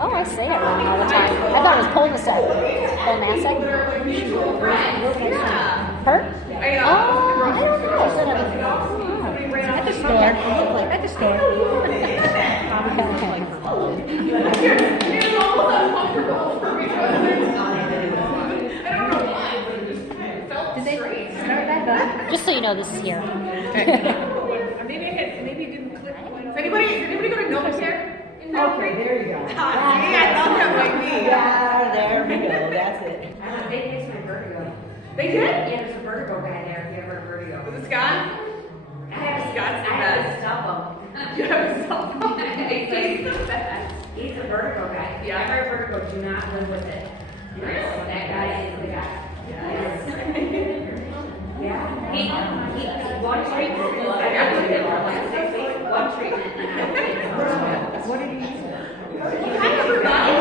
Oh, I say it wrong all the time. I thought it was Polnasek. Polnasek? Her? Oh, I don't know. At the store. At the store. Did they start that up? Just so you know, this is here. Maybe it didn't click. Is anybody going to Novacare? Okay, there you go. I thought that might be. Yeah, there we go. That's it. They fixed my vertigo. They did? Yeah, there's a vertigo guy there. If you ever heard vertigo. Was it Scott? I have Scott's the I have to best. stop him. You have a cell phone. He's the best. He's a vertigo guy. If you ever have vertigo, do not live with it. That guy is the guy. Yes. Yeah. He one treatment. I got to do it for like 6 weeks. One treatment. And I did. What did he use? Hi, everybody.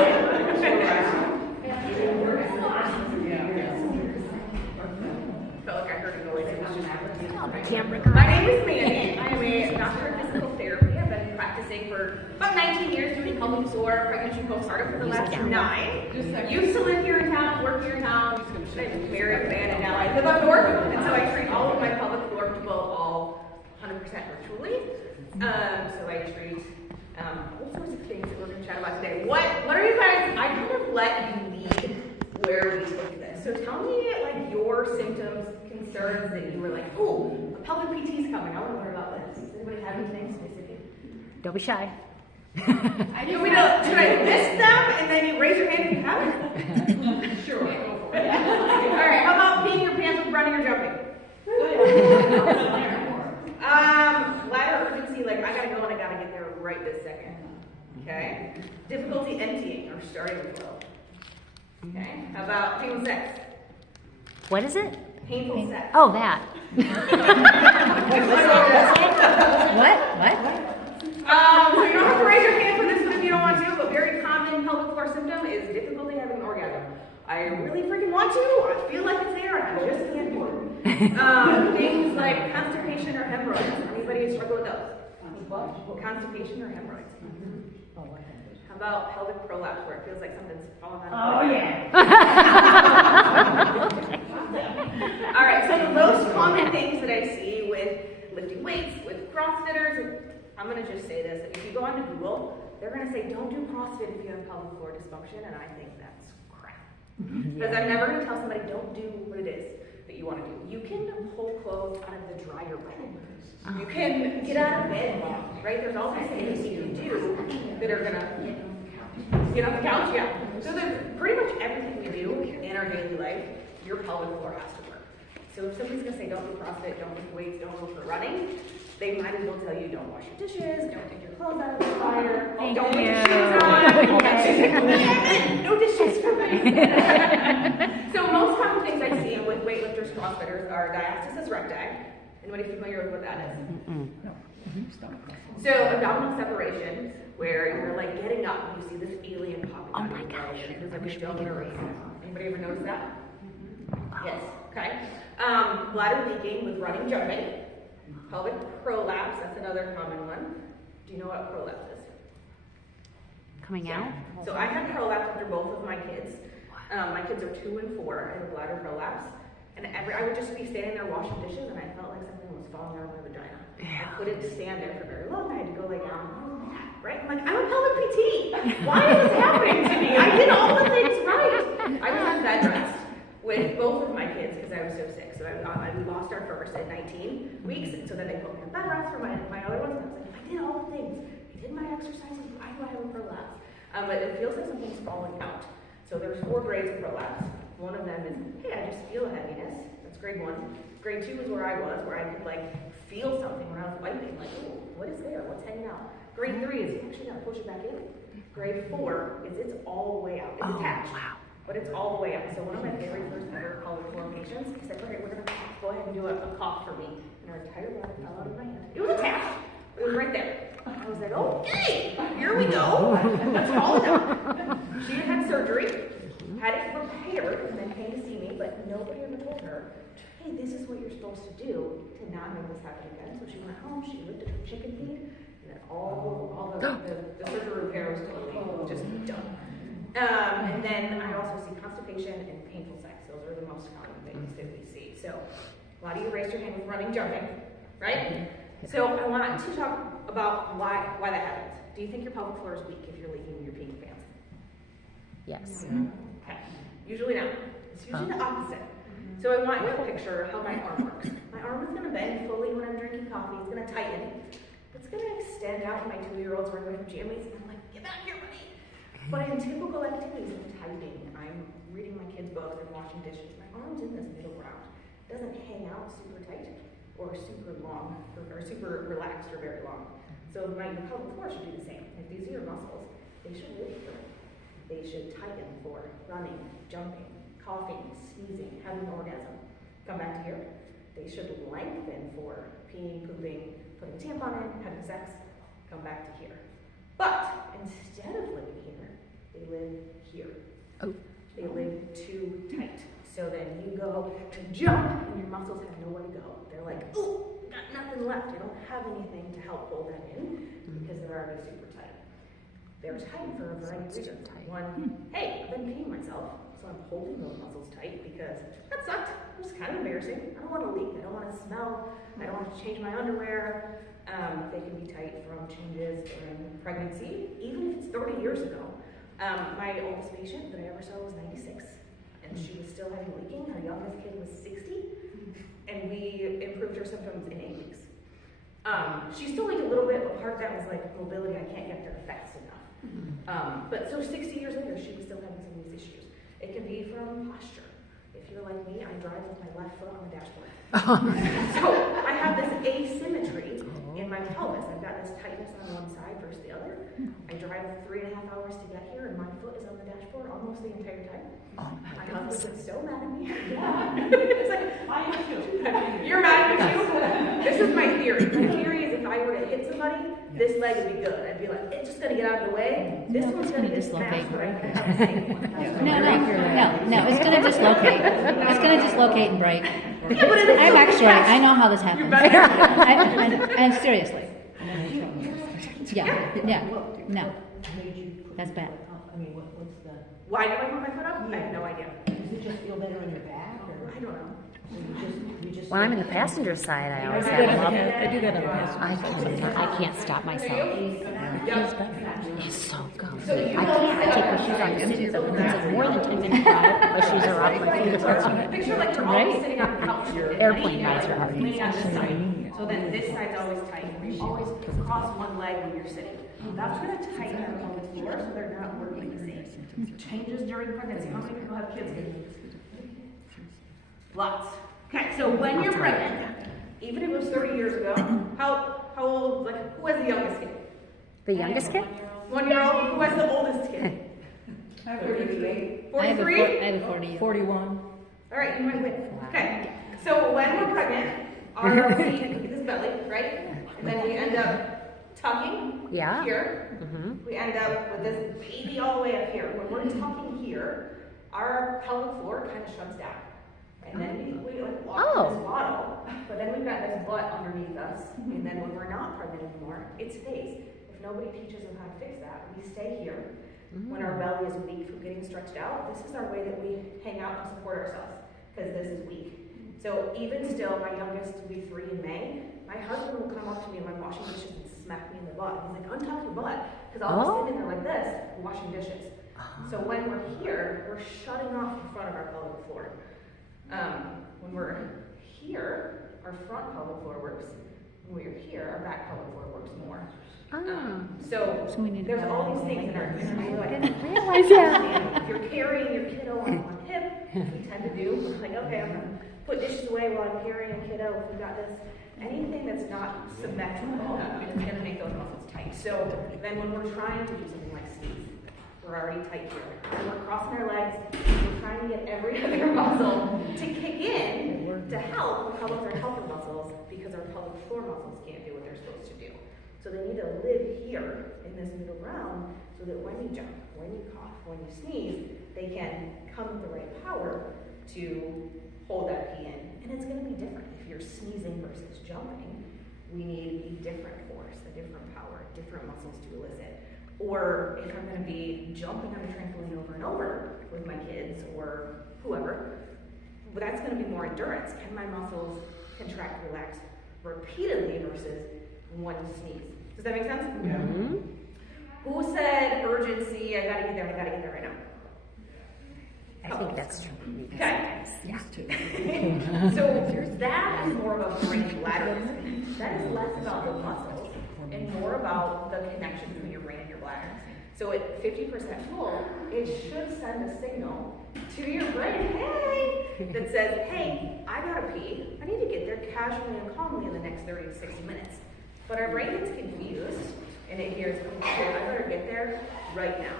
Felt like I heard it go into My name is Mandy. I am a doctor of physical therapy. I've been practicing for about 19 years doing pelvic sore, pregnancy, postpartum for the last 9. Used to live here in town, work here in town. I'm married, man, and now I live up north, and so I treat all of my pelvic floor people all 100% virtually. So I treat all sorts of things that we're going to chat about today. What are you guys? I kind of let you lead where we take this. So tell me like your symptoms, concerns that you were like, oh, a pelvic PT is coming. I want to learn about this. Does anybody have anything specific? Don't be shy. Should I list them and then you raise your hand if you have it? Sure. All right. How about peeing your pants with running or jumping? Ladder urgency, like I gotta go and I gotta get there right this second. Okay. Difficulty emptying or starting the flow. Okay. How about painful sex? What is it? Painful sex. Oh, that. What? So you don't have to raise your hand for this one if you don't want to, but very common pelvic floor symptom is difficulty having an orgasm. I really freaking want to, I feel like it's there, and I just can't do it. Things like constipation or hemorrhoids. Anybody struggle with those? Constipation or hemorrhoids? How about pelvic prolapse, where it feels like something's falling out of All right, so the most common things that I see with lifting weights, with CrossFitters, I'm going to just say this. If you go onto Google, they're going to say, don't do CrossFit if you have pelvic floor dysfunction, and I think that's crap. Because I'm never going to tell somebody, don't do what it is that you want to do. You can pull clothes out of the dryer bed. You can get out of bed, right? There's all these things you can do that are going to get off the couch, yeah. So there's pretty much everything we do in our daily life, your pelvic floor has to work. So if somebody's going to say, don't do CrossFit, don't lift weights, don't go for running, they might as well tell you, don't wash your dishes, don't take your clothes out of the dryer, don't put your shoes on, no dishes for me. So most common things I see with weightlifters, CrossFitters are diastasis recti. Anybody familiar with what that is? So abdominal separation, where you're like getting up and you see this alien popping out of your belly, and it's like a donor race. Anybody ever notice that? Yes. Okay. Bladder leaking with running, jumping. Pelvic prolapse, that's another common one. Do you know what prolapse is? Coming out? So I had prolapse after both of my kids. My kids are 2 and 4. I had a bladder prolapse. And I would just be standing there washing dishes and I felt like something was falling out of my vagina. I couldn't stand there for very long. I had to go lay down. Right? I'm like, I'm a pelvic PT. Why is this happening to me? I did all the things right. I was on bed rest with both of my kids because I was so sick. So we lost our first at 19 weeks. And so then they put me on bed rest for my other ones. And I was like, I did all the things. I did my exercises. Why do I have a prolapse? But it feels like something's falling out. So there's 4 grades of prolapse. One of them is, hey, I just feel a heaviness. That's grade 1. Grade 2 is where I was, where I could like feel something when I was wiping, like, oh, what is there? What's hanging out? Grade 3 is you actually gotta push it back in. Grade 4 is it's all the way out. It's attached, but it's all the way out. So one of my very first ever pelvic floor patients, he said, okay, we're gonna go ahead and do a cough for me. And her entire bladder fell out of my hand. It was attached. It was right there. I was like, okay, here we go. Let's call it out. She had surgery, had it repaired, and then came to see me, but nobody ever told her, hey, this is what you're supposed to do to not make this happen again. So she went home, she lifted her chicken feed, and then all the surgery repair was totally just done. And then I also see constipation and painful sex. Those are the most common things that we see. So a lot of you raised your hand with running, jumping, right? So I want to talk about why that happens. Do you think your pelvic floor is weak if you're leaking in your peeing pants? Yes. Okay. Usually not. It's usually the opposite. So I want you to picture how my arm works. My arm is going to bend fully when I'm drinking coffee. It's going to tighten. It's going to extend out when my 2-year-old's running with jammies. And I'm like, get back here, buddy. But in typical activities, I'm typing, I'm reading my kids' books, I'm washing dishes. My arm's in this middle ground. It doesn't hang out super tight or super long or super relaxed or very long. So your pelvic floor should do the same. If these are your muscles, they should live here. They should tighten for running, jumping, coughing, sneezing, having an orgasm. Come back to here. They should lengthen for peeing, pooping, putting a tampon in, having sex. Come back to here. But instead of living here, they live here. Oh. They live too tight. So then you go to jump and your muscles have nowhere to go. They're like, oh, got nothing left. I don't have anything to help hold that in because they're already super tight. They're tight for a variety of reasons. One, hey, I've been peeing myself, so I'm holding those muscles tight because that sucked. It was kind of embarrassing. I don't want to leak. I don't want to smell. I don't want to change my underwear. They can be tight from changes in pregnancy, even if it's 30 years ago. My oldest patient that I ever saw was 96, and she was still having leaking. Her youngest kid was 60, and we improved her symptoms in 8 weeks. She still leaked a little bit, but part of that was like mobility. I can't get there fast enough. But so 60 years later, she was still having some of these issues. It can be from posture. If you're like me, I drive with my left foot on the dashboard. So I have this asymmetry in my pelvis. I've got this tightness on one side versus the other. I drive 3.5 hours to get here, and my foot is on the dashboard almost the entire time. My husband gets so mad at me. It's like, I am too. You're mad at me too? This is my theory. My theory is if I were to hit somebody, this leg would be good. I'd be like, it's just going to get out of the way. This one's going to get smashed, but I'm going to have the same one. No, it's gonna dislocate. It's gonna dislocate and break. I know how this happens. I'm seriously. Yeah, no. That's bad. I mean, what's the, Why do I put my foot up? I have no idea. does it just feel better in your back, or I don't know. you just? When I'm in the passenger side, I always have them up. I do that on the passenger. I can't stop myself. It feels better. It's so comfy. I can't take my shoes off. It's a more than 10-minute drive. My shoes are off. My feet are touching. Picture like you're always sitting on the couch. Airplane rides are hard. Leaning on this side. So then this side's always tight. You always cross one leg when you're sitting. That's going to tighten our pelvic floor so they're not working the same. Changes during pregnancy. How many people have kids? Lots. Okay, so when you're pregnant, even if it was 30 years ago, how old, like, who has the youngest kid? The youngest kid? 1-year-old? Who has the oldest kid? 43. 43? I have a 40. 41. All right, you might win. Okay, so when we're pregnant, our feet hit this belly, right? And then we end up tucking Yeah. here. We end up with this baby all the way up here. When we're tucking here, our pelvic floor kind of shuts down. And then we like walk in this waddle, but then we've got this butt underneath us. And then when we're not pregnant anymore, it stays. If nobody teaches us how to fix that, we stay here. When our belly is weak from getting stretched out, this is our way that we hang out to support ourselves, because this is weak. So even still, my youngest will be 3 in May. My husband will come up to me when I'm washing dishes and smack me in the butt. He's like, untuck your butt, because I'll be standing there like this, washing dishes. So when we're here, we're shutting off the front of our pelvic floor. When we're here, our front pelvic floor works. When we're here, our back pelvic floor works more. So there's all these things in our I didn't realize that. If you're carrying your kiddo on one hip, we tend to do, we're like, okay, I'm gonna put dishes away while I'm carrying a kiddo. If we've got this, anything that's not symmetrical is gonna make those muscles tight. So then when we're trying to do something like sneeze, we're already tight here. And we're crossing our legs, we're trying to get every other muscle to kick in to help with our helper muscles, because our pelvic floor muscles can't do what they're supposed to do. So they need to live here in this middle ground so that when you jump, when you cough, when you sneeze, they can come with the right power to hold that pee in. And it's going to be different. If you're sneezing versus jumping, we need a different force, a different power, different muscles to elicit. or if I'm going to be jumping on the trampoline over and over with my kids or whoever, but that's going to be more endurance. Can my muscles contract, relax repeatedly versus one sneeze? Does that make sense? Yeah. Who said urgency? I gotta get there right now. I think that's true. Okay. Yeah. So that is more of a brain bladder disconnect. That is less about the muscles and more about the connection between your brain and your bladder. So at 50% full, it should send a signal to your brain, hey, that says, hey, I gotta pee. I need to get there casually and calmly in the next 30 to 60 minutes. But our brain gets confused and it hears, okay, I better get there right now.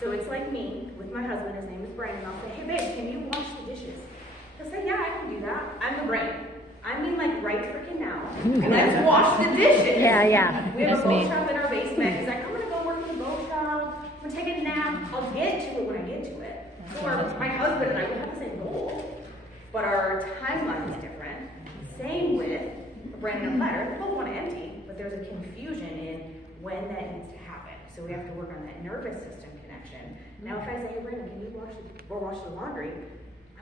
So it's like me with my husband, his name is Brian, and I'll say, hey babe, can you wash the dishes? He'll say, yeah, I can do that. I'm the brain. I mean like right freaking now. Let's wash the dishes. Yeah. We have That's a boat me. shop in our basement. He's like, I'm gonna go work in the boat shop. I'm gonna take a nap. I'll get to it when I get to it. So my husband and I, we have the same goal, but our timeline is different. Same with Brandon and Bladder. They both want to empty, but there's a confusion in when that needs to happen. So we have to work on that nervous system connection. Now if I say, hey Brandon, can you wash the laundry?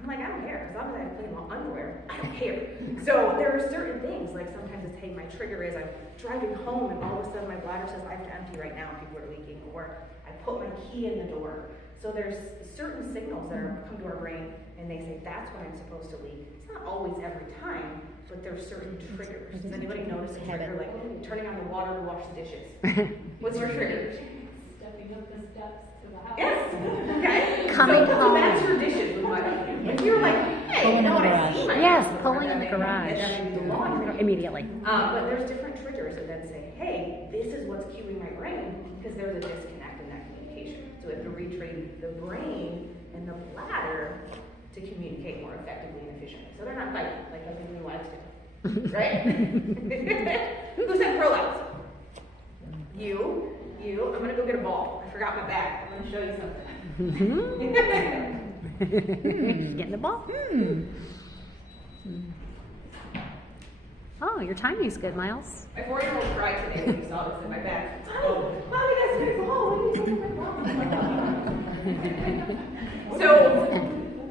I'm like, I don't care. As long as I have clean underwear, I don't care. So there are certain things, like sometimes it's, hey, my trigger is I'm driving home and all of a sudden my bladder says I have to empty right now, people are leaking, or I put my key in the door. So there's certain signals that come to our brain and they say, that's when I'm supposed to leak. It's not always every time, but there's certain triggers. Does anybody notice a trigger, like turning on the water to wash the dishes? What's your trigger? Stepping up the steps to the house. Yes. Okay. Coming so home. that's your dishes with my husband. If you're like, hey, Pulling you know in what the I garage. see my Yes, dishes pulling before in the that, garage. and then I do the laundry. Immediately. But there's different triggers that then say, hey, this is what's cueing my brain because there's a disconnect in that communication. So we have to retrain the brain and the bladder to communicate more effectively and efficiently. So they're not fighting like husbands and wives do. Right? Who said prolapse? You. I'm gonna go get a ball. I forgot my bag. I'm gonna show you something. Getting the ball. Oh, your timing's good, Miles. My 4-year-old cried today when he saw this in my bag. Oh, Mommy, that's my ball. What are you talking about my ball? So,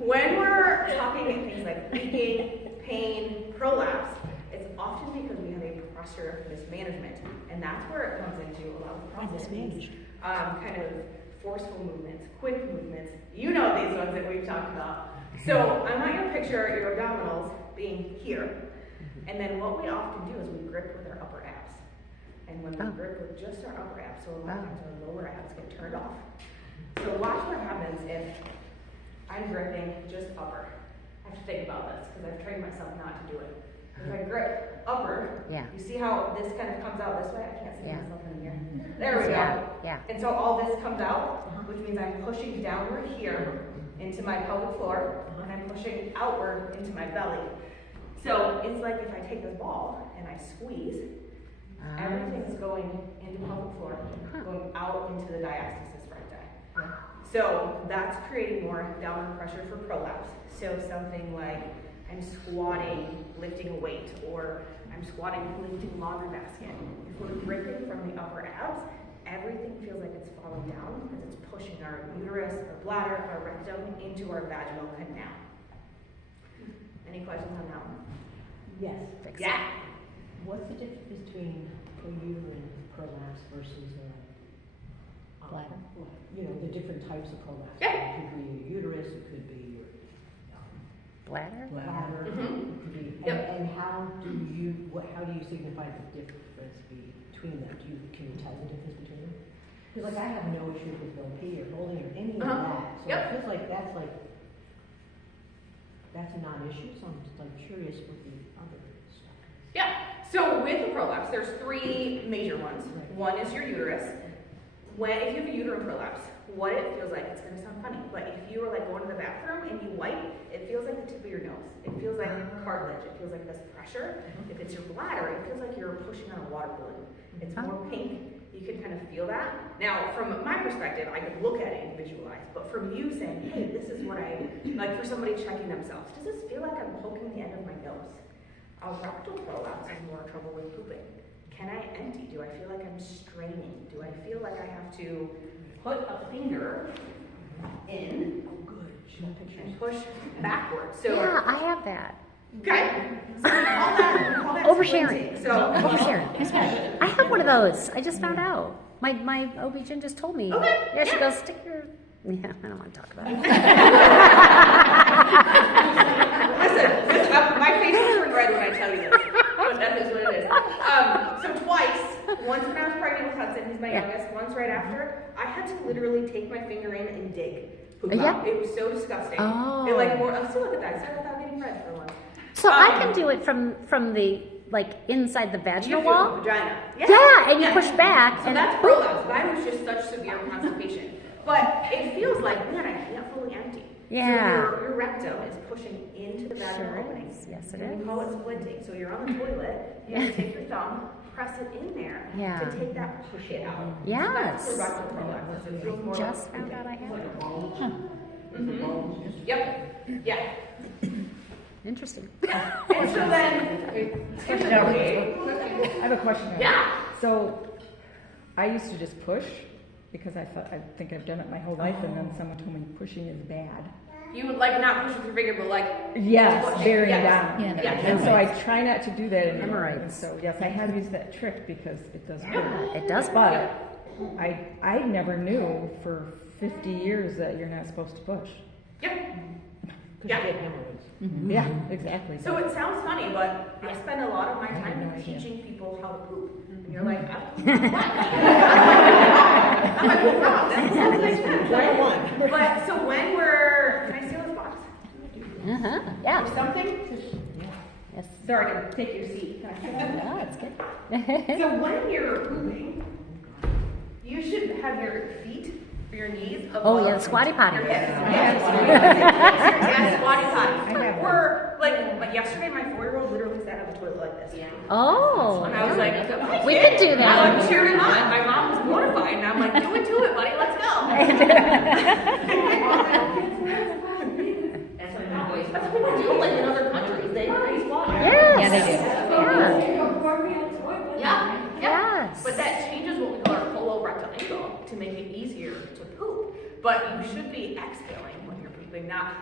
when we're talking about things like leaking, pain, prolapse, it's often because we have a pressure mismanagement. And that's where it comes into a lot of problems. Kind of forceful movements, quick movements. You know these ones that we've talked about. So, I want you to picture your abdominals being here. And then what we often do is we grip with our upper abs. And when we grip with just our upper abs, so a lot of times our lower abs get turned off. So watch what happens if I'm gripping just upper. I have to think about this because I've trained myself not to do it. If I grip upper, you see how this kind of comes out this way? I can't see myself in here. There we go. Yeah. And so all this comes out, which means I'm pushing downward here into my pelvic floor, and I'm pushing outward into my belly. So it's like if I take this ball and I squeeze, everything's going into pelvic floor, going out into the diastasis right there. So that's creating more downward pressure for prolapse. So something like I'm squatting, lifting a weight, or I'm squatting, lifting a laundry basket. If we're gripping from the upper abs, everything feels like it's falling down because it's pushing our uterus, our bladder, our rectum into our vaginal canal. Any questions on that one? Yes. Yeah. What's the difference between a uterine prolapse versus Bladder? You know, the different types of prolapse. Yeah. It could be your uterus, it could be your Bladder? bladder. Mhm. It could be, Yep. and how do you signify the difference between them? Can you tell the difference between them? Because like I have no issue with no pee or holding or any of that. So Yep. it feels like that's a non-issue. So I'm just curious what the other stuff is. Yeah. So with the prolapse, there's 3 major ones. Right. One is your uterus. If you have a uterine prolapse, what it feels like, it's gonna sound funny, but if you were like going to the bathroom and you wipe, it feels like the tip of your nose. It feels like cartilage. It feels like this pressure. If it's your bladder, it feels like you're pushing on a water balloon. It's more pink. You can kind of feel that. Now, from my perspective, I could look at it and visualize, but from you saying, hey, this is what like for somebody checking themselves, does this feel like I'm poking the end of my nose? A rectal prolapse has more trouble with pooping. can I empty? Do I feel like I'm straining? Do I feel like I have to put a finger in and push backwards? So Yeah, I have that. okay. So we call that Oversharing. splinting. So Oversharing. I have one of those. I just found out. My OB-GYN just told me. Okay, Yeah, she yeah. goes, stick your... Yeah, I don't want to talk about it. listen, my face will turn red when I tell you this, but that is what it is. So twice, once when I was pregnant with Hudson, he's my Yeah. youngest, once right after, I had to literally take my finger in and dig poop Yeah. out. It was so disgusting. Oh. It like more, oh, see, look at that, I started without getting red for once. So I can do it from the, like, inside the You vaginal have to wall? do the vagina. Yeah, and you push back. So and that's prolapse. Mine was just such severe constipation. But it feels like, man, I can't fully empty. Yeah. So your rectum is pushing into the vaginal Sure opening. is. Yes, it And is. we call it splinting. So you're on the toilet, you have to take your thumb, press it in there Yeah. to take that push it out. Yes. So that's the rectal prolapse. It feels more Just like found out I have it. Yep. Yeah. Interesting. And so then, I have a question. yeah. So, I used to just push because I think I've done it my whole life, and then someone told me pushing is bad. You would like not push with your finger, but like Yes, pushing. bearing Yes. down. Yeah, Yeah. And so I try not to do that anymore. Hemorrhoids. And so yes, I have used that trick because it does Yeah, hurt. it does. But I never knew for 50 years that you're not supposed to push. Yep. Because Yeah. you get hemorrhoids. Yeah, exactly. So it sounds funny, but I spend a lot of my I had time no idea. teaching people how to poop. And you're like, I'm like, well, no, that's Learn one. But so when we're, can I steal this box? Uh-huh. Yeah. Or something? Yes. Sorry, I can take your seat. Can I sit down? Yeah, it's good. So when you're pooping, you should have your feet or your knees above Oh, yeah, the squatty potty. your hips. Yeah, squatty potty. I have Or like yesterday, my 4-year-old literally sat on the toilet like this. Oh. And I was like, We could do that. I like cheered him on. My mom was mortified, and I'm like, do it, buddy, let's go. That's what my boys. That's what people do like in other countries. They squat. Yes. Yeah, they do. Yeah. Yes. But that changes what we call our colorectal angle to make it easier to poop. But you should be exhaling when you're pooping, not.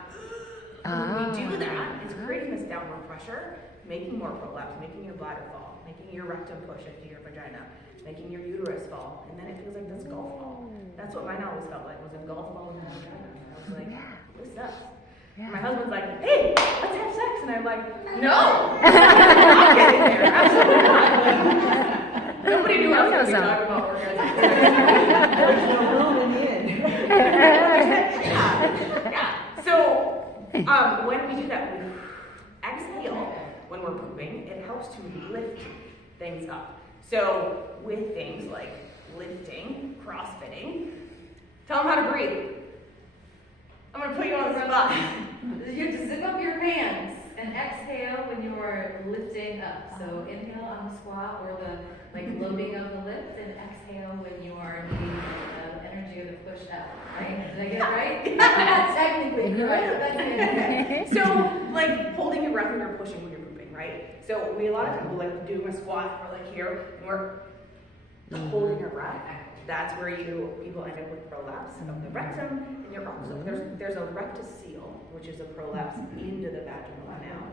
When we do that, it's creating this downward pressure, making more prolapse, making your bladder fall, making your rectum push into your vagina, making your uterus fall, and then it feels like this golf ball. That's what mine always felt like, was a golf ball in my vagina. I was like, this sucks. Yeah. My husband's like, hey, let's have sex. And I'm like, no. I'm not getting there. Absolutely not. Nobody knew I was going to be talking about orgasms. There's no room in the end. Yeah. So, when we do that, we exhale when we're pooping. It helps to lift things up. So, with things like lifting, crossfitting, tell them how to breathe. I'm going to put you on the spot. You have to zip up your pants and exhale when you are lifting up. So inhale on the squat or the loading of the lift, and exhale when you are needing the energy of the push up. Right? Did I get it right? Technically correct. So, holding your breath when you're pushing when you're pooping, right? So, we a lot of times will do a squat or here, and we're holding our breath. That's where people end up with prolapse of the rectum and your rectum. There's a rectocele, which is a prolapse into the vaginal canal.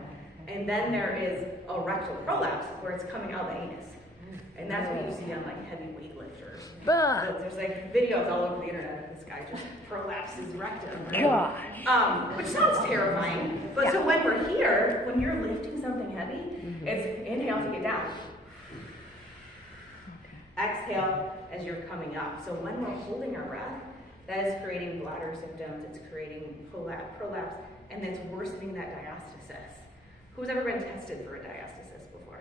And then there is a rectal prolapse where it's coming out of the anus. And that's what you see on heavy weightlifters. There's videos all over the internet of this guy just prolapses rectum. Right? Which sounds terrifying. But so when we're here, when you're lifting something heavy, it's inhale to get down. Exhale as you're coming up. So when we're holding our breath, that is creating bladder symptoms, it's creating prolapse, and it's worsening that diastasis. Who's ever been tested for a diastasis before?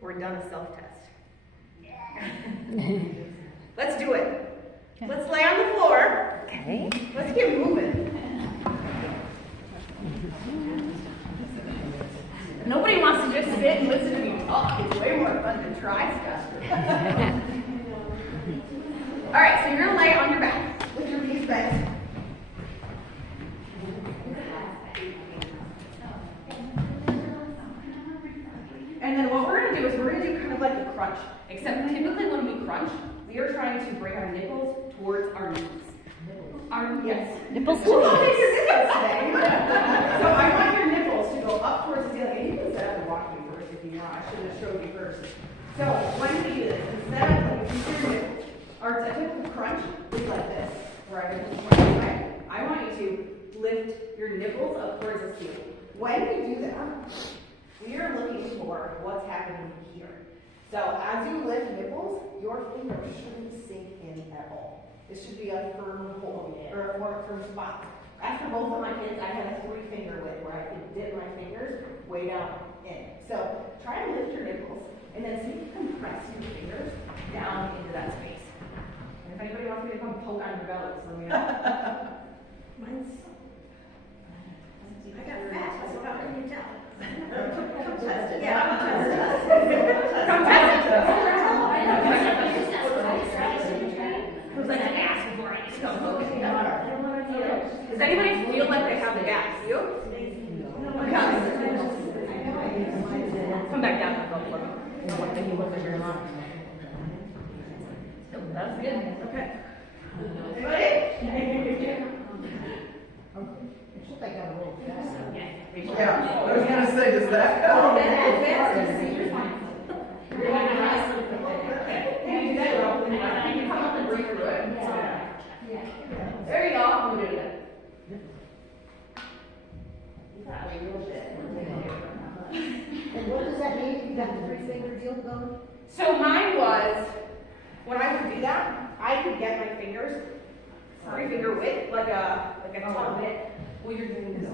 Or done a self-test? Let's do it. Let's lay on the floor. Okay. Let's get moving. Nobody wants to just sit and listen to me talk. It's way more fun to try stuff. All right, so you're going to lay on your back with your knees bent. And then what we're going to do is we're going to do kind of like a crunch. Yes. Nipples We'll too. all take your nipples today. So I want your nipples to go up towards the ceiling. And you can set up and walk me first if you want. I should have showed you first. So when we do this, instead of like your nipples, our typical crunch is like this, where I just point this way. I want you to lift your nipples up towards the ceiling. When you do that, we are looking for what's happening here. So as you lift nipples, your fingers shouldn't sink in at all. This should be a firm hold, or a firm spot. After both of my kids, I had a 3-finger width where I could dip my fingers way down in. So try and lift your nipples, and then see if you can press your fingers down into that space. And if anybody wants me to come poke on your belly, just let me know. Mine's I got fat, so how can you tell? Come test it. Yeah, come test it. Come test it. Who's like an ass before I just come poke it? Does anybody feel like they have the gas? You? Come back down and go for me. One thing you look at your lungs. That's good. Okay. Anybody? It's just like a little fast. Yeah, I was gonna say, does that count? There you go. I'm gonna do that. And what does that mean? You got the 3-finger deal going? So mine was, when I would do that, I could get my fingers 3-finger width, like a tongue width. Well, you're doing this.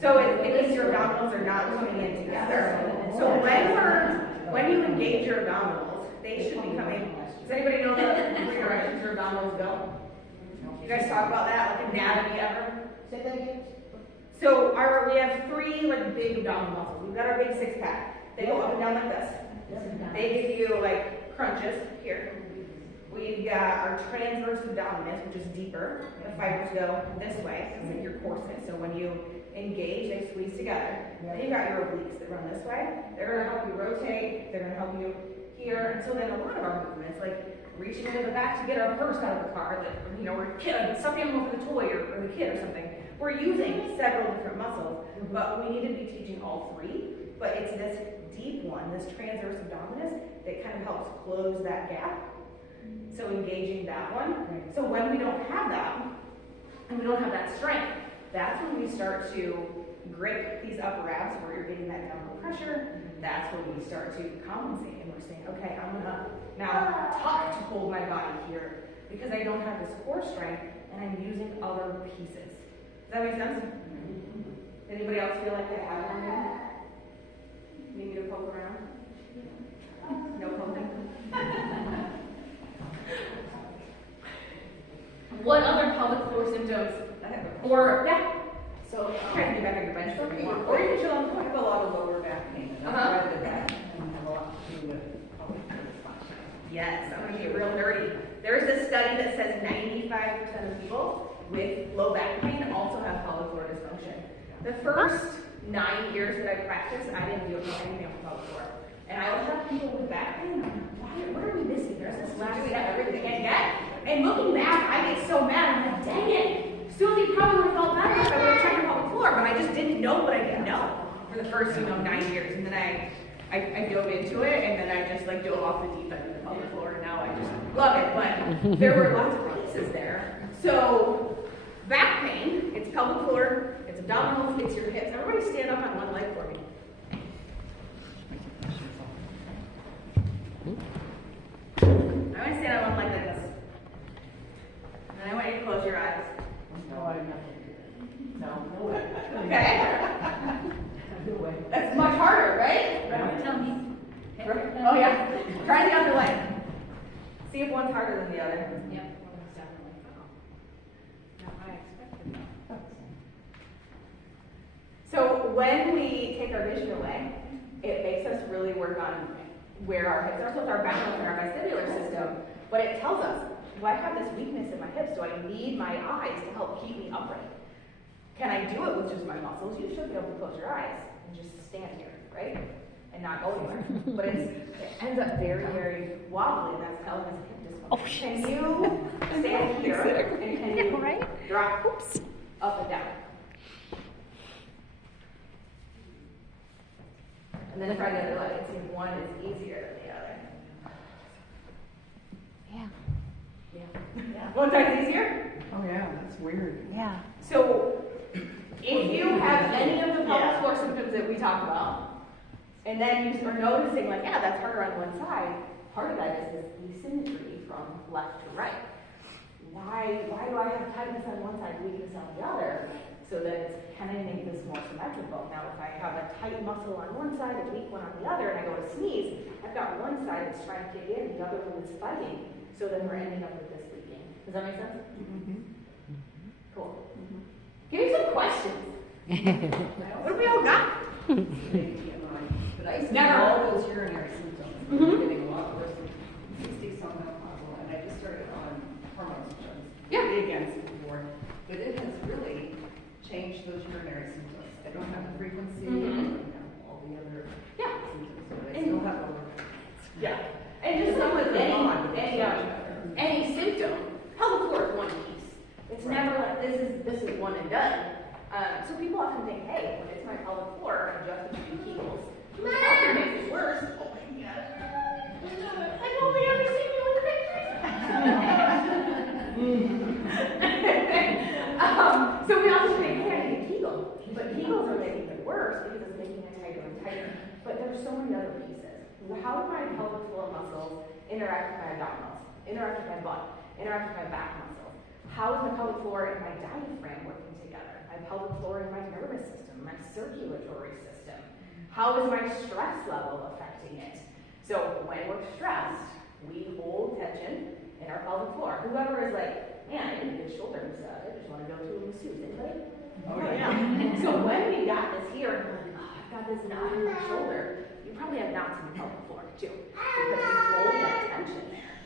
So it means your abdominals are not coming in together. So when you engage your abdominals, they should be coming. Does anybody know the 3 directions your abdominals go? You guys talk about that, like anatomy ever? Say that again? So we have 3 like big abdominal muscles. We've got our big 6-pack. They go up and down like this. They give you like crunches here. We've got our transverse abdominis, which is deeper. The fibers go this way. It's like your corset. So when you engage, they squeeze together. Then you've got your obliques that run this way. They're going to help you rotate. They're going to help you here. And so then a lot of our movements, like reaching into the back to get our purse out of the car, that we're something over the toy or the kid or something. We're using several different muscles, but we need to be teaching all 3. But it's this deep one, this transverse abdominis, that kind of helps close that gap. So engaging that one. So when we don't have that, and we don't have that strength, that's when we start to grip these upper abs where you're getting that downward pressure. That's when we start to compensate and we're saying, okay, I'm gonna now tuck to hold my body here because I don't have this core strength and I'm using other pieces. Does that make sense? Anybody else feel like they have one now? Need me to poke around? No poking? What other pelvic floor symptoms? Or, yeah. So, you can get back on your bench if you want. Or you can chill on the floor. I have a lot of lower back pain. and Uh-huh. I've tried that, and have a lot to do with pelvic floor dysfunction. Yes, I'm gonna get real nerdy. There's a study that says 95% of people with low back pain also have pelvic floor dysfunction. The first 9 years that I practiced, I didn't do anything on the pelvic floor. And I would have people with back pain, I'm like, what are we missing? There's this last we have everything I get. And looking back, I get so mad, I'm like, dang it. Susie probably would have felt better if I would have checked her pelvic floor, but I just didn't know what I didn't know for the first, 9 years. And then I dove into it, and then I just like dove off the deep end of the pelvic floor, and now I just love it. But there were lots of pieces there. So back pain, it's pelvic floor, it's abdominals, it's your hips. Everybody stand up on one leg for me. I want to stand on one leg like this. And I want you to close your eyes. No way. Okay? No way. That's much harder, right? Tell me. Oh yeah. Try the other leg. See if one's harder than the other. Yep, most definitely. Not what I expected. So when we take our vision away, it makes us really work on where our hips are. So it's our balance and our vestibular system. But it tells us, do I have this weakness in my hips? Do I need my eyes to help keep me upright? Can I do it with just my muscles? You should be able to close your eyes and just stand here, right? And not go anywhere. But it ends up very, very wobbly, and that's pelvic hip dysfunction. Oh, can you stand here and can you drop, oops, up and down. And then try the other leg and see if one is easier than the other. Yeah. Yeah. One side's easier? Oh, yeah, that's weird. Yeah. So, if you have any of the pelvic floor symptoms that we talk about, and then you are noticing, like, yeah, that's harder on one side, part of that is this asymmetry from left to right. Why do I have tightness on one side, weakness on the other? So that can I make this more symmetrical? Now, if I have a tight muscle on one side, a weak one on the other, and I go to sneeze, I've got one side that's trying to kick in, the other one that's fighting. So then we're ending up with this leaking. Does that make sense? Mm-hmm. Cool. Mm-hmm. Give me some questions. What have we all got? But I used to Never. have all those urinary symptoms. Mhm. Getting a lot worse. 60-some menopausal, and I just started on hormones. Yeah. Against before. But it has really changed those urinary symptoms. I don't have the frequency, I don't have all the other Yeah. symptoms, but I And- still have over. Yeah. And just like with any symptom, pelvic floor is one piece. It's never like this is one and done. So people often think, hey, when it's my pelvic floor, I just do Kegels. Which often makes it worse. Oh my god. I've only ever seen you in pictures. So we also think, hey, I need a Kegel. But Kegels are making it worse because it's making it tighter and tighter. But there's so many other pieces. How do my pelvic floor muscles interact with my abdominals, interact with my butt, interact with my back muscles? How is my pelvic floor and my diaphragm working together? My pelvic floor and my nervous system, my circulatory system. How is my stress level affecting it? So when we're stressed, we hold tension in our pelvic floor. Whoever is like, man, I need a good shoulder massage, I just want to go to a masseuse. Anybody? Oh, yeah. So when we got this here, and we're like, oh, I've got this knot in my shoulder, you probably have knots in the pelvic floor too, because we hold that tension there.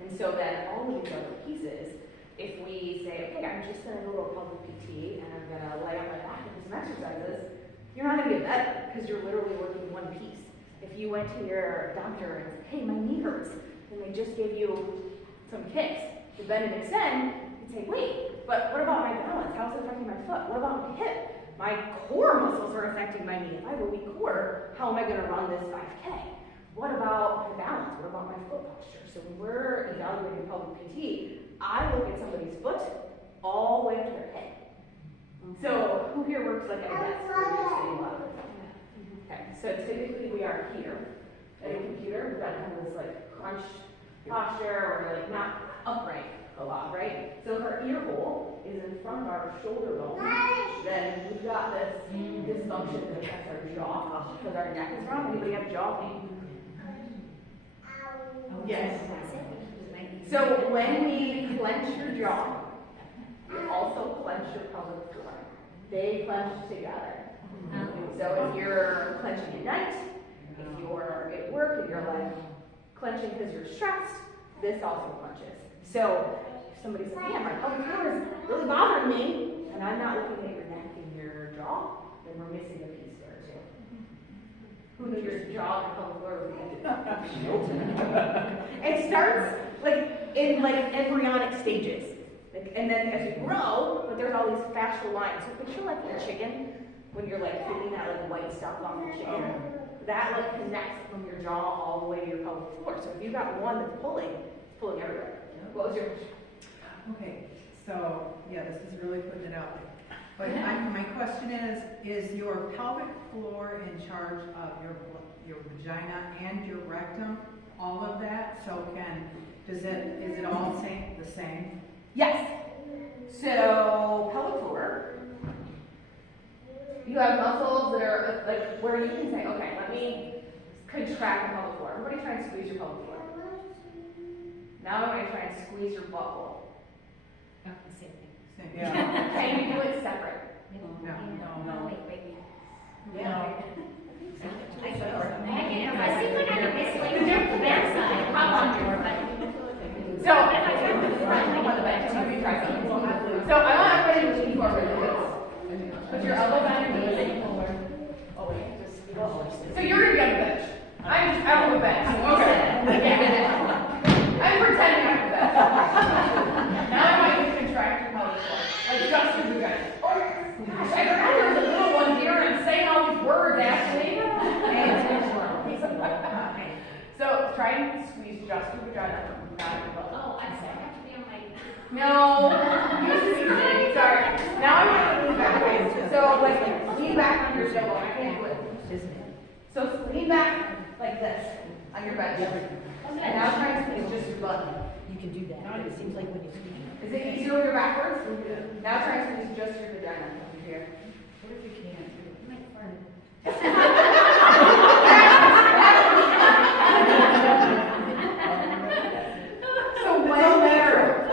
And so then all of these other pieces, if we say, okay, I'm just going to go to a pelvic PT and I'm going to lay on my back and do some exercises, you're not going to get better because you're literally working one piece. If you went to your doctor and said, hey, my knee hurts, and they just gave you some kicks to bend and extend, you'd say, wait, but what about my balance? How's it affecting my foot? What about my hip? My core muscles are affecting my knee. If I have a weak core, how am I going to run this 5K? What about my balance? What about my foot posture? So when we're evaluating pelvic PT, I look at somebody's foot all the way up to their head. So who here works like at a desk where you're sitting a lot of the time? Okay, so typically we are here at a computer. We've got kind of this like crunch posture, or like not upright a lot, right? So if our ear hole is in front of our shoulder bone, then we've got this dysfunction that affects our jaw because our neck is wrong. Anybody have jaw pain? Yes. So when we clench your jaw, you also clench your pelvic floor. They clench together. So if you're clenching at night, if you're at work and you're like clenching because you're stressed, this also clenches. So if somebody says, yeah, my pelvic floor is really bothering me, and I'm not looking at your neck and your jaw, then we're missing a piece there too. Who knows your jaw and pelvic floor was connected? It starts like in like embryonic stages. And then as you grow, but there's all these fascial lines. So picture like the chicken, when you're like picking that like white stuff off the chicken, that like connects from your jaw all the way to your pelvic floor. So if you've got one that's pulling, it's pulling everywhere. What was your question? Okay, so, yeah, this is really putting it out there. But my question is your pelvic floor in charge of your vagina and your rectum, all of that? So is it all the same? Yes. So pelvic floor, you have muscles that are like where you can say, okay, let me contract the pelvic floor. Everybody try and squeeze your pelvic floor. Now I'm going to try and squeeze your butthole. Oh, the same thing. Same. Yeah. Can you do it separate? No. Wait. Yeah. I seem like I'm missing the backside. I'm on door, but. So if I turn the front on the bench, let me try something. So I want everybody to lean forward, please. Put your elbows on your knees and forward. Oh wait, just so you're gonna be on the bench. I'm on the bench. Okay. Yeah. I'm pretending I'm the bench. Now I want you to contract your pelvic floor. Now I want to lean back, right? So like lean back on your elbow. I can't do it. So lean back like this on your bench. And now try and squeeze just your butt. You can do that, but it seems like when you speak. Is it easier when you're backwards? Now try and squeeze just your vagina over here. What if you can't? So when there.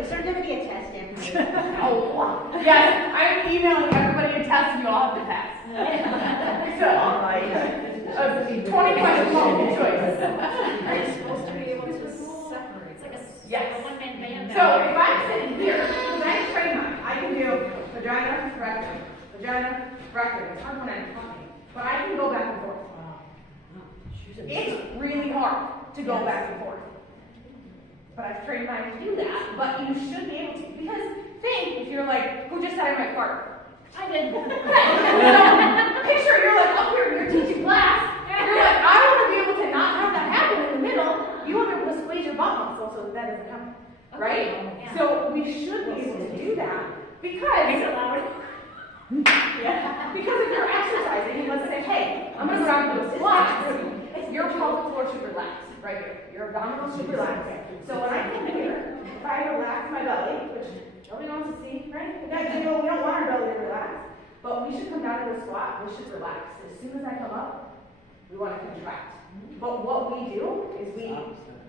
Is there going to be a test after? Oh, yes, I'm emailing everybody a test and you all have to pass. So, 20 questions, multiple choice. Are you supposed to be able to separate? It's like a Yes. one-man band. So if I'm sitting here, because I train mine, I can do vagina, rectum, vagina, rectum. It's hard when I'm talking, but I can go back and forth. It's really hard to go back and forth. But I've trained mine to do that, but you should be able to. Because think, if you're like, who just had my fart? I did. So, picture you're like up here, you're teaching class. You're like, I want to be able to not have that happen in the middle. You want to be able to squeeze your butt muscle so that doesn't happen. Right? Yeah. So we should be able to do that because yeah. Because if you're exercising, you must say, hey, I'm going to go out and do a squat. Your pelvic floor should relax right here. Your abdominals should relax. So when I come here, if I relax my belly, which nobody wants to see, right? We don't want our belly to relax. But we should come down to a squat. We should relax. As soon as I come up, we want to contract. But what we do is we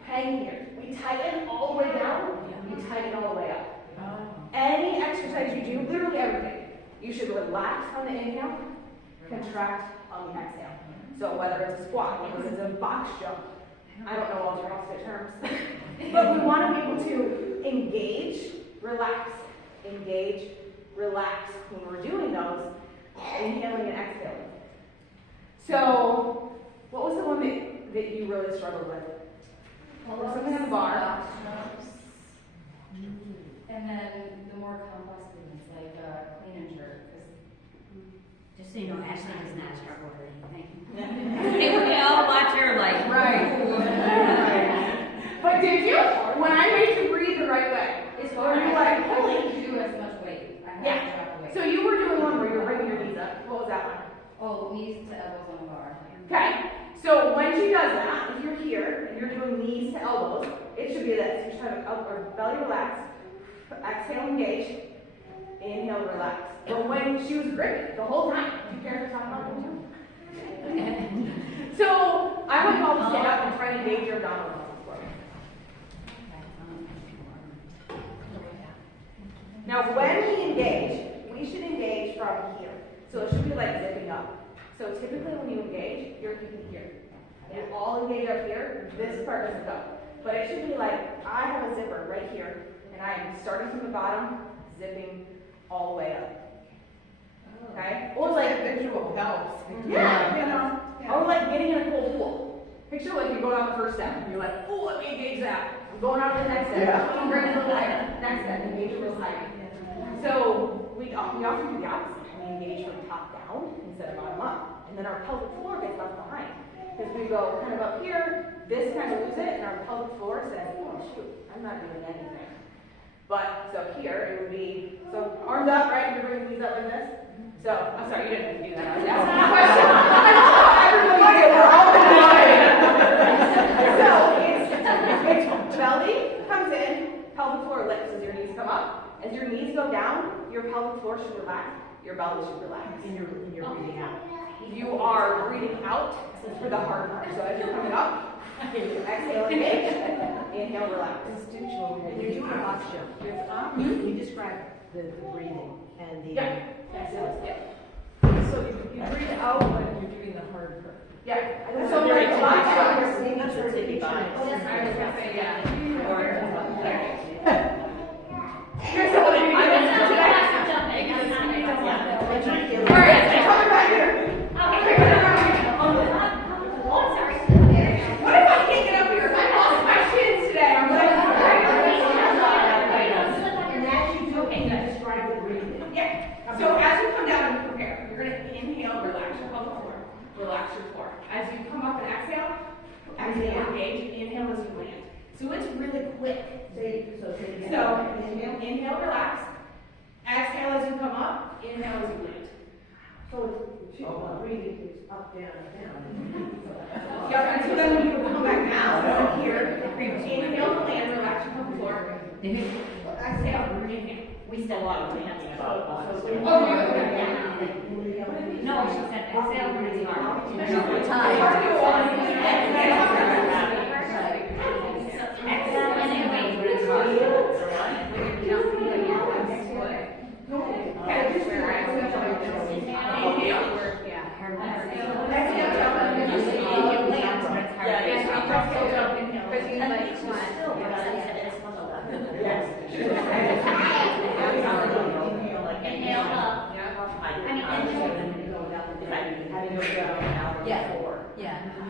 hang here. We tighten all the way down. We tighten all the way up. Any exercise you do, literally everything, you should relax on the inhale, contract on the exhale. So whether it's a squat, whether it's a box jump, I don't know all the CrossFit terms, but we want to be able to engage, relax, engage, relax when we're doing those, inhaling and exhaling. So, what was the one that you really struggled with? Something on the bar. And then the more complex movements like clean and jerk. Just so you know, Ashley does not struggle with anything. We all watch her like, Right. But did you? When I made you breathe the right way, it's were hard. you like, I holy? can't do as much weight. I have Yeah. to drop the weight. So you were doing one where you were bringing your knees up. What was that one? Oh, knees to elbows on the bar. Okay. So when she does that, if you're here and you're doing knees to elbows, it should be this. You're trying to belly relax, exhale, engage, inhale, relax. But when she was gripping the whole time, do you care if I talk about them too? So I want you all to stand up and try to engage your abdominal muscles for me. Now when we engage, we should engage from here. So it should be like zipping up. So typically when you engage, you're keeping here. You all engage up here, this part doesn't go. But it should be like, I have a zipper right here, and I am starting from the bottom, zipping all the way up. Okay? Or like visual helps. yeah, you know. Or like getting in a cold pool. Picture like you go down the first step, and you're like, oh, let me engage that. I'm going on to the next step. Yeah. I'm bringing it a little higher. Next step, engage a little higher. So we often do the opposite. We engage from top down instead of bottom up. And then our pelvic floor gets left behind. Because we go kind of up here, this kind of loses it, and our pelvic floor says, oh shoot, I'm not doing anything. But, so here, it would be, so arms up, right? You're bringing these up like this. So, I'm sorry, you didn't have to do that. I was asking a question. I know, everybody, we're all So, it's belly comes in, pelvic floor lifts as your knees come up. As your knees go down, your pelvic floor should relax, your belly should relax. And you're breathing out. You are breathing out for the hard part. So as you're coming up, exhale, engage, inhale, relax. Instinctual, when you're doing a box jump, you describe the breathing and the. Yeah. Exhale, yeah. So you breathe out when you're doing the hard part. Yeah. That's So very like, box box jump, jump, you're that's where they try. I was gonna say, yeah. Here's So what what do you do? jumping. All right, coming back here. Okay, come around here. Oh, sorry. What if I can't get up here? I lost my shins today. I'm like, And as you do it, you describe the breathing. yeah. So as you come down and prepare, you're gonna inhale, relax your pelvic floor. Relax your floor. As you come up and exhale, engage, inhale as you land. So it's really quick. So So inhale, relax. Exhale. up, inhale as you land. So it's breathing is up, down, down. Yeah, and so then when you come back down, up here, inhale to land, relax your pelvic floor. Exhale, inhale. We still want to have to Oh, No, she said exhale when it's hard. Exhale when it's hard.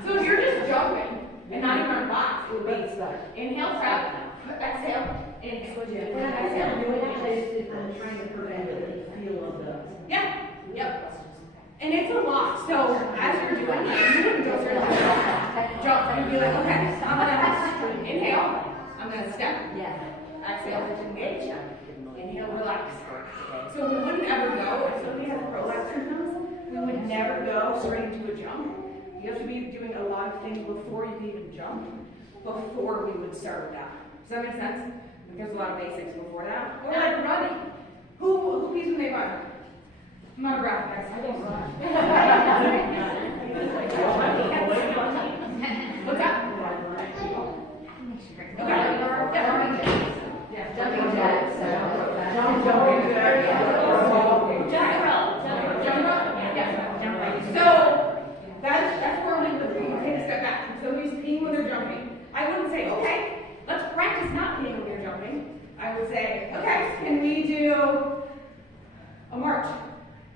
So if you're just jumping and not even on box, it would be inhale, prep, exhale, inhale. Exhale. I'm trying to prevent the feel of the. Yeah, yep. And it's a lot. So as you're doing it, you wouldn't go through like jump. You'd be like, okay, so I'm gonna inhale, I'm gonna step. Exhale, engage. Inhale, relax. So we wouldn't ever go, if somebody has prolapse symptoms, we would never go straight into a jump. You have to be doing a lot of things before you can even jump, before we would start with that. Does that make sense? Like there's a lot of basics before that. Or like running. Who pees when they run? I'm out of breath, guys. I don't run. What's that? Okay. Yeah. Jumping jacks. So that's where we would take a step back. So who's peeing when they're jumping? I wouldn't say, okay, let's practice not peeing when you're jumping. I would say, okay, can we do a march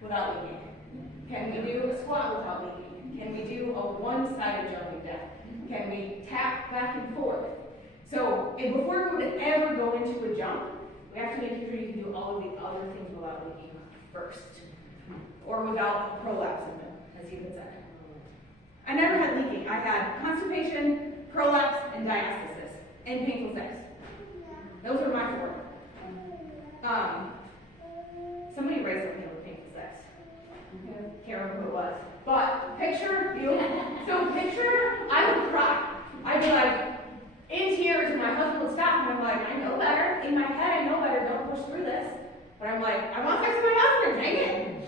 without leaking? Can we do a squat without leaking? Can we do a one-sided jumping jack? Can we tap back and forth? So before we would ever go into a jump, we have to make sure you can do all of the other things without leaking first. Or without prolapse symptom, as you had said. I never had leaking. I had constipation, prolapse, and diastasis, and painful sex. Those were my 4. Somebody raised up me with painful sex. Can't remember who it was. But picture you. So picture I would cry. I'd be like in tears, and my husband would stop, and I'm like, I know better. In my head, I know better. Don't push through this. But I'm like, I want sex with my husband. Dang it.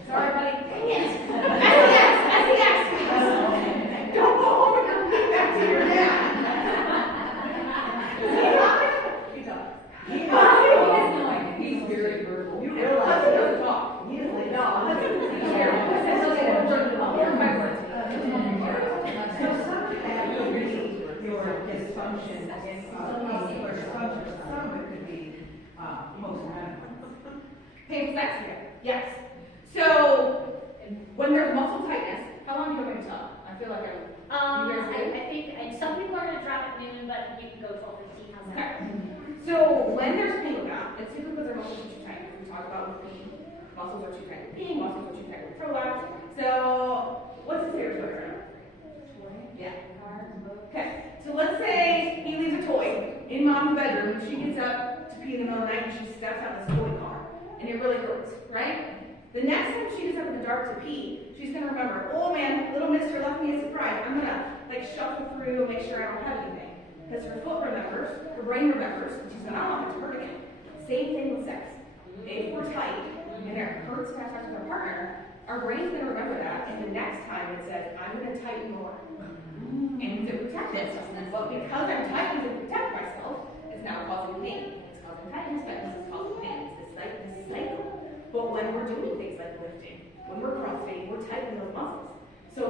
Sorry, buddy. Dang it. SEX. Don't go home and repeat that to your dad. He does. He's very verbal. You realize he doesn't talk. Usually, no. Your dysfunction in muscular dysfunction, some of it could be post-medical. Painful sex here. Yes. So when there's muscle tightness, how long do you want me to talk? I feel like I think some people are going to drop at noon, but you can go 12:15. How's that? okay. So when there's pain with that, it's typically because their muscles are too tight. We talked about with pain. Muscles are too tight with pain, muscles are too tight with prolapse. So what's his favorite toy right now? Yeah. Okay. So let's say he leaves a toy in mom's bedroom. She gets up to pee in the middle of the night and she steps out this toy car. And it really hurts, right? The next time she gets up in the dark to pee, she's gonna remember, oh man, little mister left me a surprise. I'm gonna like shuffle through and make sure I don't have anything. Because her foot remembers, her brain remembers, and she's gonna, I don't want it to hurt again. Same thing with sex. If we're tight and it hurts to have sex with our partner, our brain's gonna remember that, and the next time it says, I'm gonna tighten more. And to protect it. But because I'm tightening to protect myself, it's now causing pain. It's causing tightness, tightness is causing pain. It's this cycle. But when we're doing things like lifting, when we're crossfitting, we're tightening those muscles. So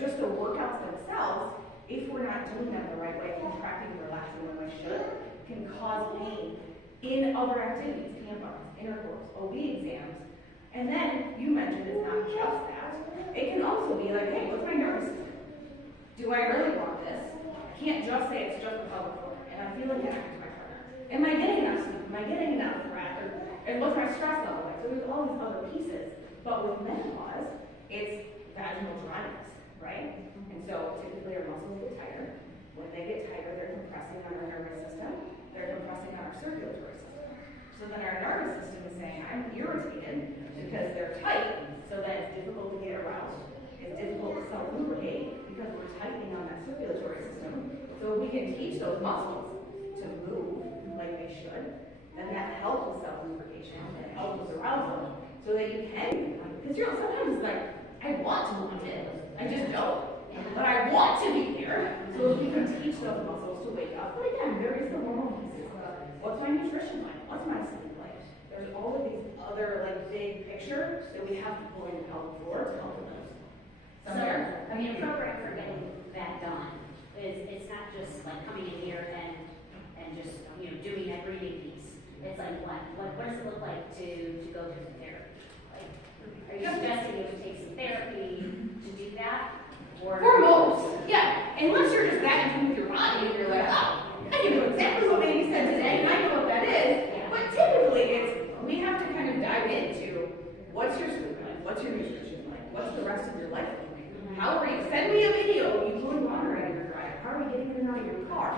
just the workouts themselves, if we're not doing them the right way, contracting and relaxing the way we should, can cause pain in other activities, tampons, intercourse, OB exams. And then you mentioned it's not just that. It can also be like, hey, what's my nervous system? Do I really want this? I can't just say it's just the pelvic floor, and I feel like connected to my partner. Am I getting enough sleep? Am I getting enough rest? And what's my stress level like? So there's all these other pieces. But with menopause, it's vaginal dryness, right? And so typically our muscles get tighter. When they get tighter, they're compressing on our nervous system. They're compressing on our circulatory system. So then our nervous system is saying, I I'm irritated because they're tight, so that it's difficult to get aroused. It's difficult to self-lubricate because we're tightening on that circulatory system. So if we can teach those muscles to move like they should, then that helps with self-lubrication, it helps with arousal, so that you can, because sometimes it's like, I want to want it, I just don't. But I want to be here. So if we can teach those muscles to wake up. But again, there is the hormone pieces. What's my nutrition like? What's my sleep like? There's all of these other like big picture that we have to pull in the pelvic floor to help with those. So, I mean, a program for getting that done is, it's not just like coming in here and just, doing that breathing piece. It's like, what does it look like to go through the therapy? Like, are you suggesting you would take some therapy to do that? Or for most, yeah. Unless you're just that in tune with your body and you're like, oh, I can know exactly what baby said today and I know what that is. Yeah. But typically we have to kind of dive into what's your sleep like, what's your nutrition like, what's the rest of your life like? How are you? Send me a video of you pulling water out of your dryer. How are you getting in and out of your car?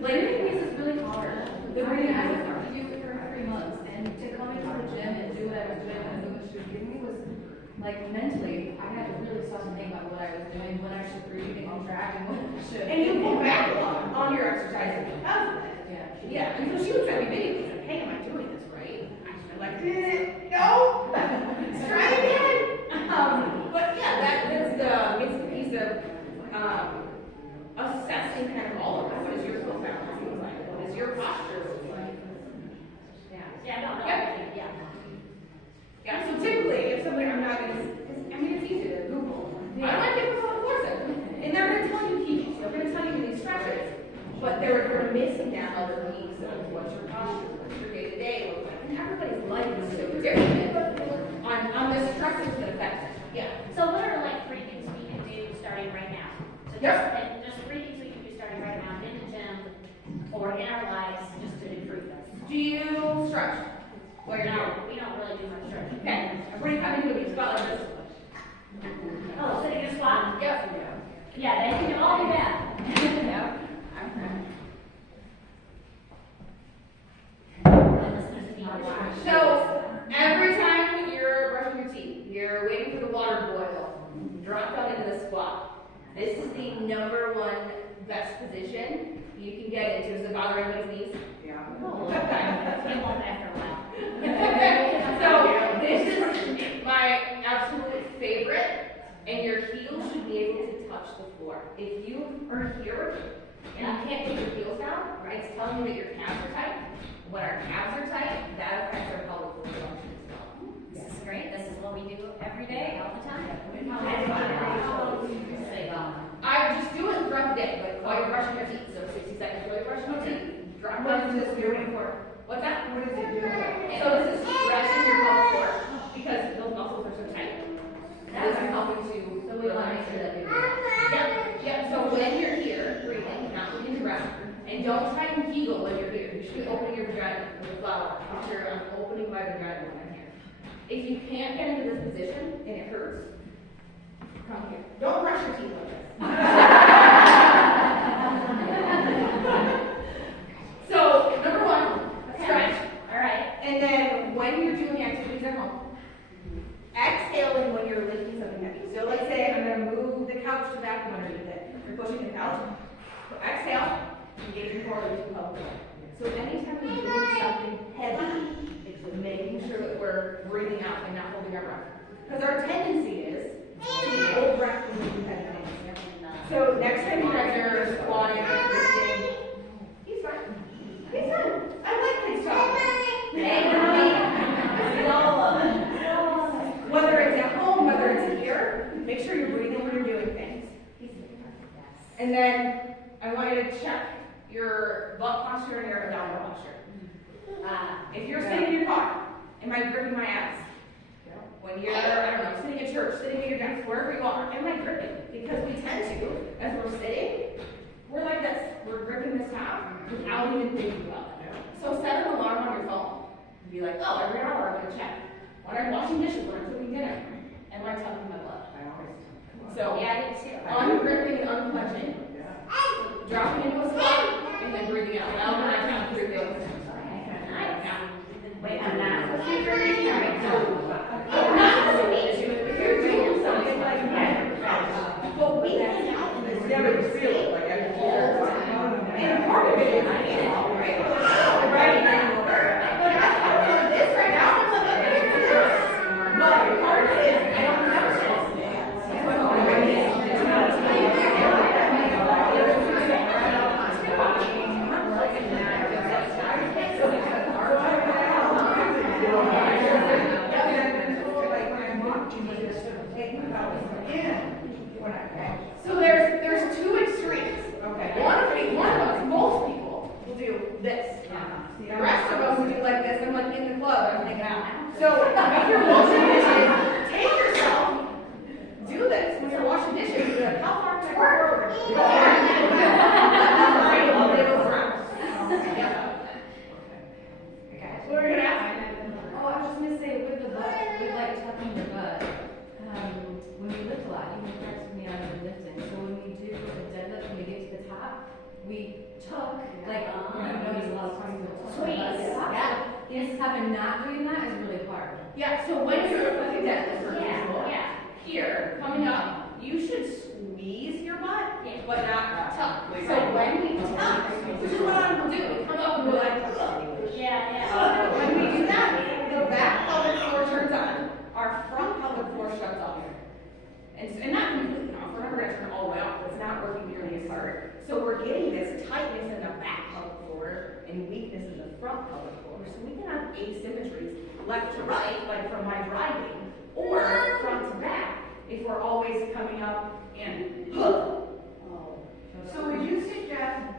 Breathing piece is really hard. The breathing, I was to do it for 3 months, and to come into the gym and do what I was doing and do what she was giving me was, like, mentally, I had to really stop and think about what I was doing, when I should breathe on track, and when I should. And you pull back a lot on your exercises because of it. Yeah, and so she would send me videos like, hey, am I doing this right? I'm like, no, let's try again. But yeah, it's the piece of assessing kind of all of that. What is your full balance look like? What is your posture look like? Yeah, so typically, if somebody, it's easy to Google. I don't like people on forces. And they're going to tell you Kegels. They're going to tell you these stretches. But they're missing that other piece of what's your posture, what's your day-to-day look like. And everybody's life is so different on the stresses that affect it. Yeah. So what are like 3 things we can do starting right now? So just 3 things we can do starting right now in the gym or in our lives just to improve this. Do you stretch? We don't really do much stretching. Okay. What do you have to do? You squat like this. Oh, sitting in a squat? Yep. Yeah, they can all do that. Yeah. So every time you're brushing your teeth, you're waiting for the water to boil, drop down into the squat. This is the #1 best position you can get into. Does it bother anybody's knees? Yeah. It won't after a while. So this is my absolute favorite, and your heels should be able to touch the floor. If you are here and you can't get your heels down, it's telling you that your calves are tight. When our calves are tight, that affects our pelvic floor function as well. This is great. This is what we do every day, all the time. I just do it throughout the day, like while you're brushing your teeth. So 60 seconds while you're brushing your teeth. Drop down into the waiting for. What's that? What does it do? So this is stretching your pelvic floor because those muscles are so tight. This is helping to. So we want to make sure that we do that. Yep. So when you're here, breathing, not looking to rest, and don't try and Kegel when you're here. You should be opening your vagina with a flower. Make sure I'm opening my vagina when I'm here. If you can't get into this position and it hurts, come here. Don't brush your teeth like this. So, #1, stretch. All right. And then when you're doing activities at home, exhaling when you're lifting something heavy. So let's say I'm going to move the couch to back underneath it. You're pushing the couch. Exhale, engaging forward to pelvic floor. So anytime we're doing something heavy, it's making sure that we're breathing out and not holding our breath. Because our tendency is to hold breath when we do heavy things. So next time you guys are squatting or lifting, he's fine. He's fine. I like these stuff. Hey, whether it's at home, whether it's here, make sure you're breathing when you're doing things. And then I want you to check your butt posture and your abdominal posture. If you're sitting in your car, am I gripping my abs? When you're, I don't know, sitting at church, sitting at your desk, wherever you are, am I gripping? Because we tend to, as we're sitting, we're like this. We're gripping this top without even thinking about it. So set an alarm on your phone. And be like, oh, every hour I'm going to check. When I'm washing dishes, when I'm cooking dinner, am I tucking my butt? So, ungripping and unclenching, dropping into a squat, and then breathing out. Now, when I count 3 goes. Wait, I'm not. So if you're washing dishes, take yourself, do this. When you're washing dishes, you're like, how far can I go forward? What were you gonna ask? Oh, I was just gonna say with the butt, with like tucking your butt, when you lift a lot, you can practice with me on the lifting. So when we do a deadlift, when we get to the top, we tuck, like, you notice a lot of times we'll tuck our butts. Yeah. The step and not doing that is really hard. Yeah, so when you're looking at this, for example, Yeah. here, coming up, you should squeeze your butt, but not tuck. So when we tuck, which is what I'm doing, we come up and we're like, ugh. Yeah. When we do that, the back pelvic floor turns on, our front pelvic floor shuts off. And not completely off, we're never gonna turn all the way off, it's not working nearly as hard. So we're getting this tightness in the back pelvic floor and weakness in the front pelvic floor. So we can have asymmetries left to right, like from my driving, or front to back, if we're always coming up and So would you suggest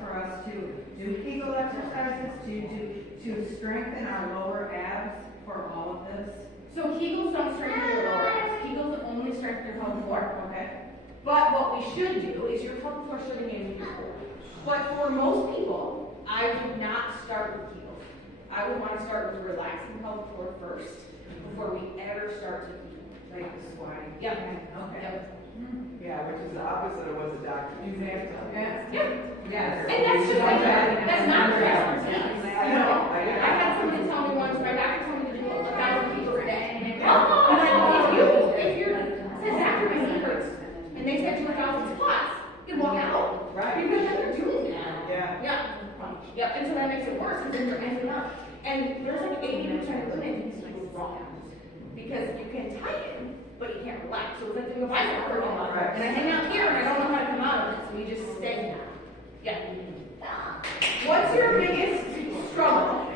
for us to do Kegel exercises to strengthen our lower abs for all of this? So Kegels don't strengthen your lower abs. Kegels only strengthen your pelvic floor. Okay. But what we should do is your pelvic floor should be in your core. But for most people, I would not start with Kegels. I would want to start with relaxing pelvic floor first before we ever start to Kegel. Like squatting. Yep. Okay. Yep. Yeah, which is the opposite of what the doctor usually tells you. Yeah. Yep. Yes. And that's just like that. That's not for expertise. I know. I had somebody tell me once, my doctor told me to do 1,000 Kegels a day. I'm like, if you're, said doctor, my knee hurts, and they said do 1,000 squats, you walk out. Right. Because then you're doing that. Yeah. Yep. Yep. And so that makes it worse because then you're ending up. And there's like 80% of women who do wrong. Because you can tighten, but you can't relax. So it's like doing a bicep curl. Right. And I hang out here and I don't know how to come out of it. So we just stay. Yeah. What's your biggest struggle?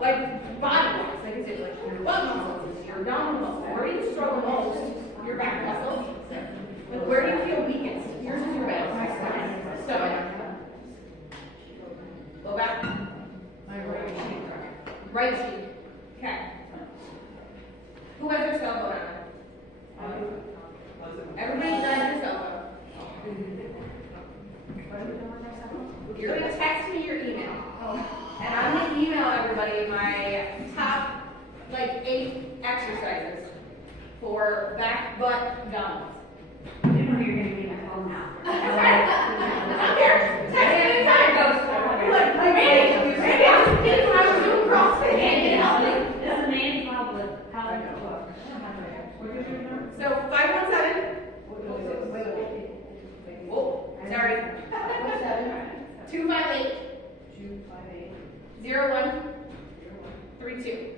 Like body-wise, like is it like your butt muscles, your abdominal muscles? Where do you struggle most? Your back muscles? Like where do you feel weakest? Yours is your back. Stomach. Low back. My right cheek. Right cheek. Okay. Who has their cell phone on? Everybody grab your cell phone. You're gonna text me your email. And I'm gonna email everybody my top like 8 exercises for back, butt, abdominals. You know you're gonna be my phone now. I'm here. Text me anytime. You're like, maybe I was kidding when I was doing CrossFit. Mandy help me. This is Mandy help with how to cook. So 517. Oh, sorry. 258. 0132.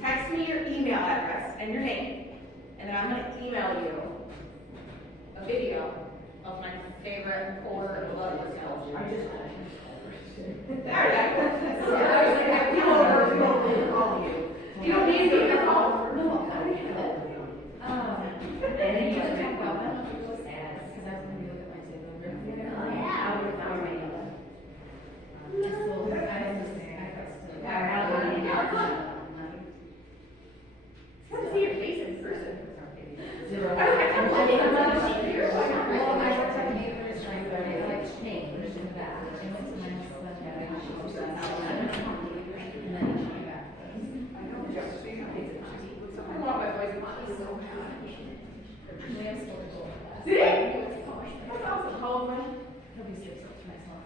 Text me your email address and your name, and then I'm going to email you a video of my favorite polar blood results. I just you don't need to be in your phone. No, I don't have it. And then you just talk about that. Because that's when you look at my table. Yeah, I would have already done that. Good to see your face in person. Zero. I don't have to look at your Well, I worked at the neighborhood strength, but it like changed in that. It went to my next level. And then it came back. I love my voice. It's so happy. See? That's awesome. How old is He'll be 6 up to myself.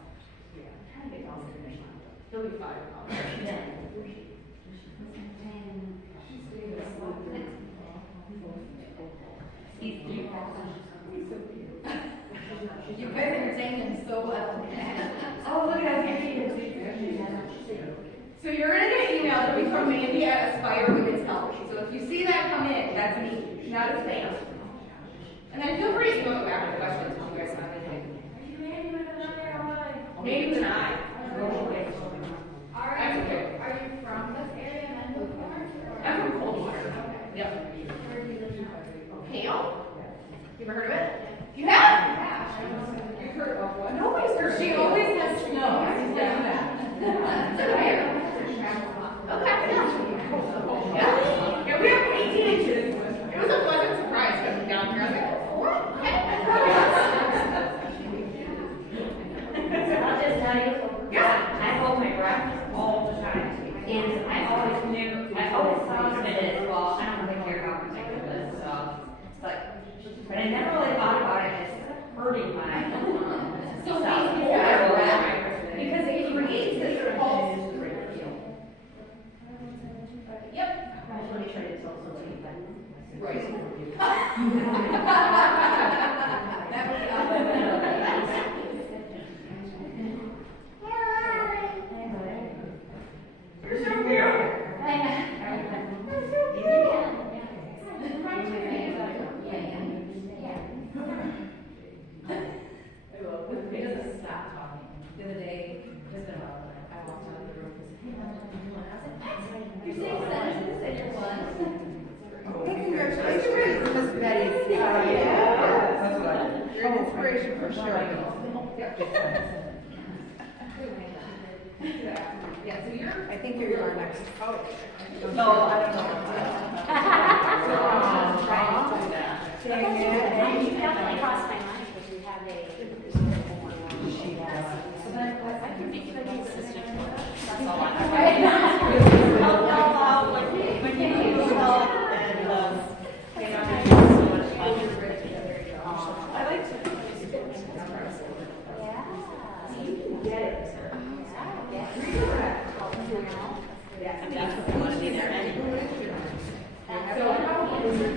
He'll be 5. You better entertain him so well. Oh, look at that. So you're going to get an email. It'll be from Mandy at Aspire Women's Health. So if you see that come in, that's me, not a spam. And then feel free to email me back with questions if you guys have anything. Maybe with an eye. Are That's okay. you from this area and then I'm from Coldwater. Yep. Hale? You ever heard of it? You have? You've heard of what? Nobody's heard of it. She always has snow. Yeah. Yeah, so you're. I think you're our next coach. No, I don't know. Dang it. You definitely crossed my mind because we have a. I can make it a consistent. That's all I when you talk and, I like to. Yeah. You can get it. Yeah. That's what I want to be there anyway. So how is it?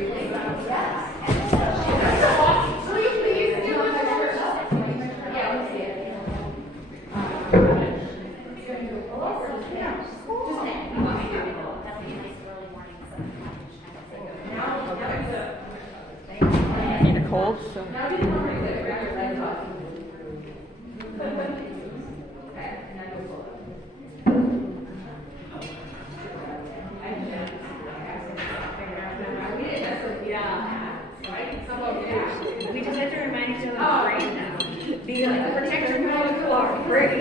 Need a cold, so. We just have to remind each other to breathe now. Be like, protect your mouth and floor, breathe.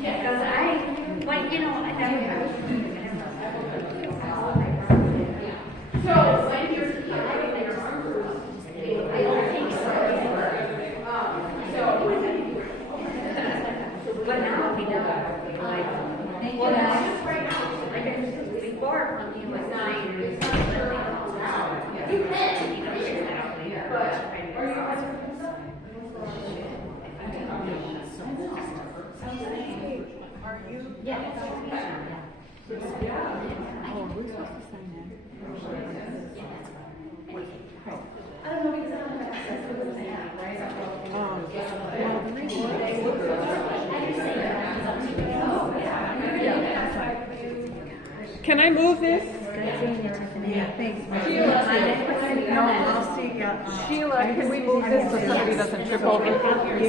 Because like, you know, I never. So, when you're here, I don't think so. But now we know, like, well, now, like, before, when he was 9 years old, you can, but are you? Can I move this? Yeah, thanks. No, I'll see, yeah. Sheila, can we move this so somebody doesn't trip over?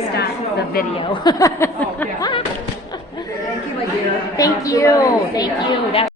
Stop the video. Oh, yeah. Thank you, my dear. Thank you. That